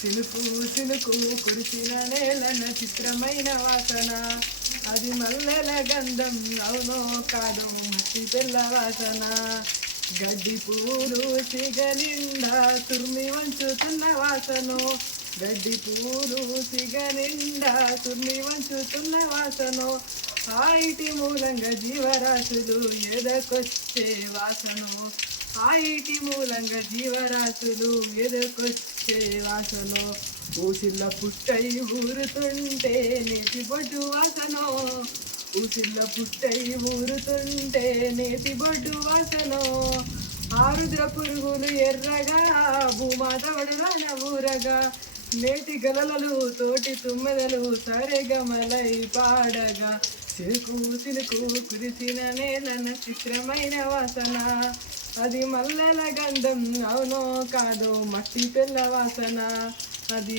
చినుకు చినుకు కురిసిన నేలన చిత్రమైన వాసన, అది మల్లెల గంధం అవునో కాదో మట్టి పిల్ల వాసన. గడ్డి పూలు సిగనిండా తుర్మి వంచుతున్న వాసనో, గడ్డి పూలు సిగనిండా తుర్మి వంచుతున్న వాసనో. ఆ ఇటి మూలంగా జీవరాశులు ఎదకొచ్చే వాసనో, ఆ ఇటి మూలంగా జీవరాశులు ఎదకొచ్చే వాసనో. ఊసిల్ల పుట్టై ఊరుతుంటే నేతి బొడ్డు వాసనో, ఊసిల్ల పుట్టై ఊరుతుంటే నేతి బొడ్డు వాసనో. ఆరుద్ర పురుగులు ఎర్రగా భూమాత వడురాన ఊరగా, నేటి గలలలు తోటి తుమ్మెదలు సరెగమలై పాడగా. చినుకు చినుకు కురిసిన నేలన చిత్రమైన వాసన, అది మల్లెల గంధం అవునో కాదో మట్టి పిల్ల వాసన. అది